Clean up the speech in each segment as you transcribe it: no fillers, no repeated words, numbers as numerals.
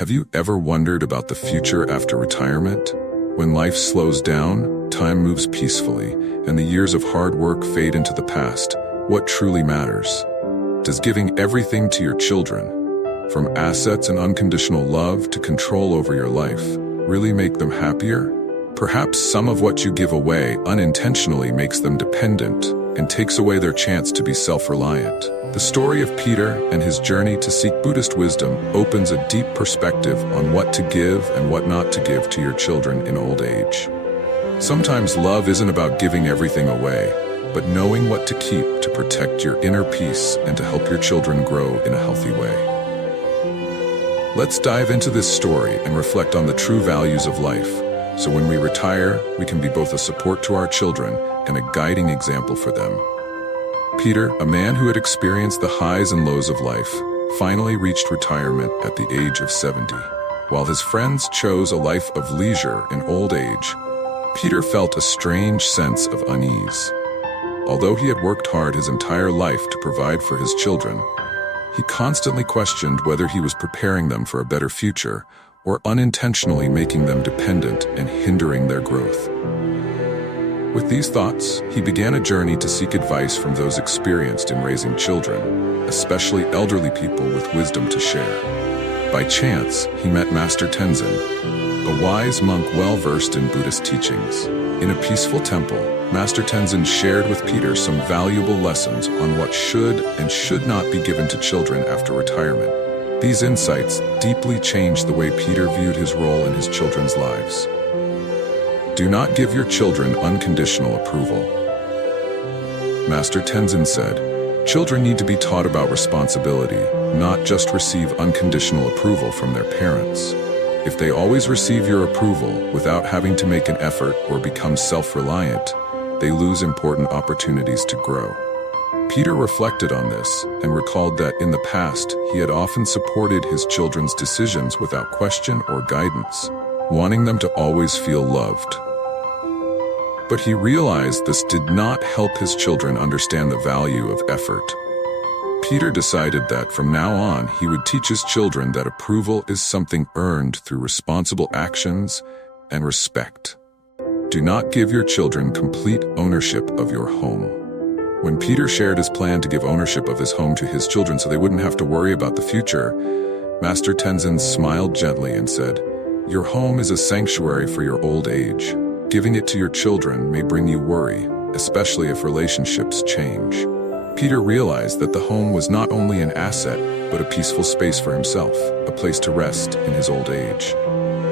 Have you ever wondered about the future after retirement? When life slows down, time moves peacefully, and the years of hard work fade into the past, what truly matters? Does giving everything to your children, from assets and unconditional love to control over your life, really make them happier? Perhaps some of what you give away unintentionally makes them dependent and takes away their chance to be self-reliant. The story of Peter and his journey to seek Buddhist wisdom opens a deep perspective on what to give and what not to give to your children in old age. Sometimes love isn't about giving everything away, but knowing what to keep to protect your inner peace and to help your children grow in a healthy way. Let's dive into this story and reflect on the true values of life, so when we retire, we can be both a support to our children and a guiding example for them. Peter, a man who had experienced the highs and lows of life, finally reached retirement at the age of 70. While his friends chose a life of leisure in old age, Peter felt a strange sense of unease. Although he had worked hard his entire life to provide for his children, he constantly questioned whether he was preparing them for a better future or unintentionally making them dependent and hindering their growth. With these thoughts, he began a journey to seek advice from those experienced in raising children, especially elderly people with wisdom to share. By chance, he met Master Tenzin, a wise monk well-versed in Buddhist teachings. In a peaceful temple, Master Tenzin shared with Peter some valuable lessons on what should and should not be given to children after retirement. These insights deeply changed the way Peter viewed his role in his children's lives. Do not give your children unconditional approval. Master Tenzin said, children need to be taught about responsibility, not just receive unconditional approval from their parents. If they always receive your approval without having to make an effort or become self-reliant, they lose important opportunities to grow. Peter reflected on this and recalled that in the past, he had often supported his children's decisions without question or guidance, wanting them to always feel loved. But he realized this did not help his children understand the value of effort. Peter decided that from now on, he would teach his children that approval is something earned through responsible actions and respect. Do not give your children complete ownership of your home. When Peter shared his plan to give ownership of his home to his children so they wouldn't have to worry about the future, Master Tenzin smiled gently and said, "Your home is a sanctuary for your old age. Giving it to your children may bring you worry, especially if relationships change." Peter realized that the home was not only an asset, but a peaceful space for himself, a place to rest in his old age.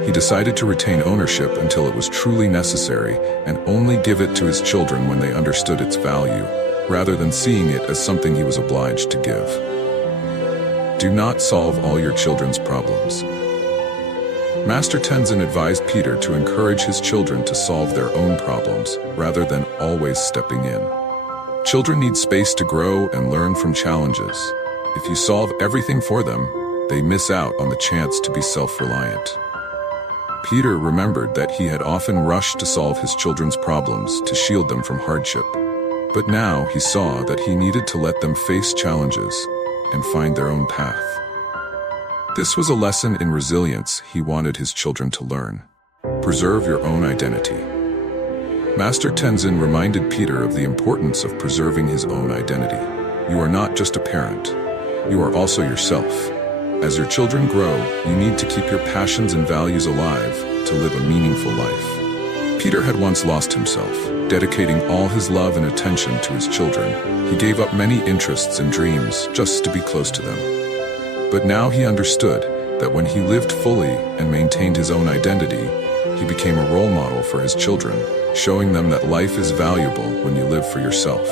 He decided to retain ownership until it was truly necessary and only give it to his children when they understood its value, rather than seeing it as something he was obliged to give. Do not solve all your children's problems. Master Tenzin advised Peter to encourage his children to solve their own problems, rather than always stepping in. Children need space to grow and learn from challenges. If you solve everything for them, they miss out on the chance to be self-reliant. Peter remembered that he had often rushed to solve his children's problems to shield them from hardship. But now he saw that he needed to let them face challenges and find their own path. This was a lesson in resilience he wanted his children to learn. Preserve your own identity. Master Tenzin reminded Peter of the importance of preserving his own identity. You are not just a parent. You are also yourself. As your children grow, you need to keep your passions and values alive to live a meaningful life. Peter had once lost himself, dedicating all his love and attention to his children. He gave up many interests and dreams just to be close to them. But now he understood that when he lived fully and maintained his own identity, he became a role model for his children, showing them that life is valuable when you live for yourself.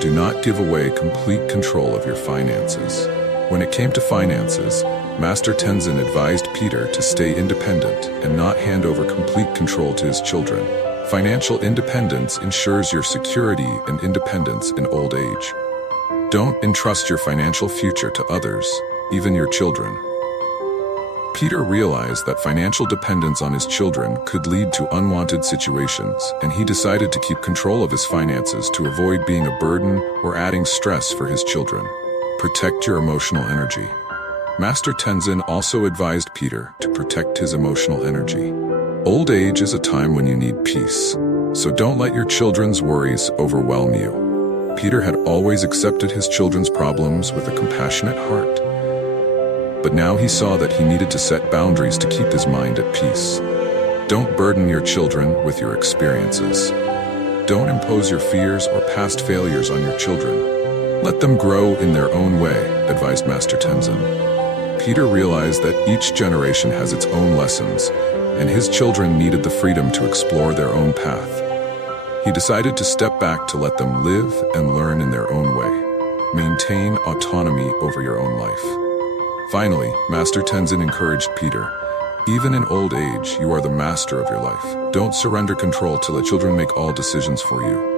Do not give away complete control of your finances. When it came to finances, Master Tenzin advised Peter to stay independent and not hand over complete control to his children. Financial independence ensures your security and independence in old age. Don't entrust your financial future to others, even your children. Peter realized that financial dependence on his children could lead to unwanted situations, and he decided to keep control of his finances to avoid being a burden or adding stress for his children. Protect your emotional energy. Master Tenzin also advised Peter to protect his emotional energy. Old age is a time when you need peace, so don't let your children's worries overwhelm you. Peter had always accepted his children's problems with a compassionate heart, but now he saw that he needed to set boundaries to keep his mind at peace. Don't burden your children with your experiences. Don't impose your fears or past failures on your children. Let them grow in their own way, advised Master Tenzin. Peter realized that each generation has its own lessons, and his children needed the freedom to explore their own path. He decided to step back to let them live and learn in their own way. Maintain autonomy over your own life. Finally, Master Tenzin encouraged Peter, even in old age, you are the master of your life. Don't surrender control to let children make all decisions for you.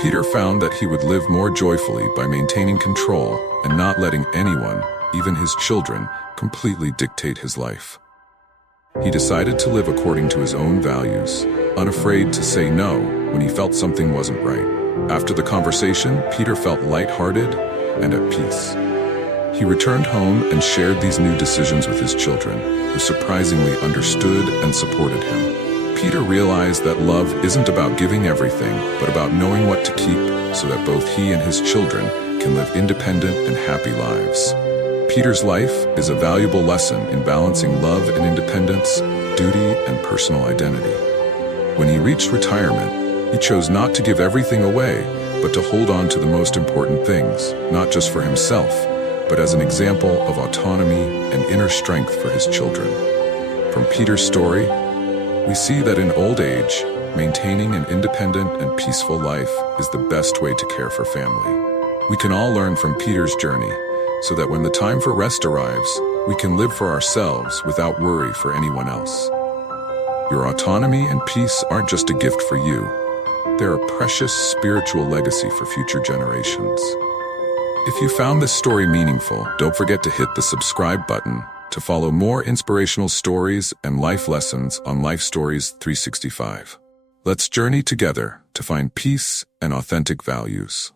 Peter found that he would live more joyfully by maintaining control and not letting anyone, even his children, completely dictate his life. He decided to live according to his own values, unafraid to say no when he felt something wasn't right. After the conversation, Peter felt lighthearted and at peace. He returned home and shared these new decisions with his children, who surprisingly understood and supported him. Peter realized that love isn't about giving everything, but about knowing what to keep so that both he and his children can live independent and happy lives. Peter's life is a valuable lesson in balancing love and independence, duty and personal identity. When he reached retirement, he chose not to give everything away, but to hold on to the most important things, not just for himself, but as an example of autonomy and inner strength for his children. From Peter's story, we see that in old age, maintaining an independent and peaceful life is the best way to care for family. We can all learn from Peter's journey, so that when the time for rest arrives, we can live for ourselves without worry for anyone else. Your autonomy and peace aren't just a gift for you. They're a precious spiritual legacy for future generations. If you found this story meaningful, don't forget to hit the subscribe button to follow more inspirational stories and life lessons on Life Stories 365. Let's journey together to find peace and authentic values.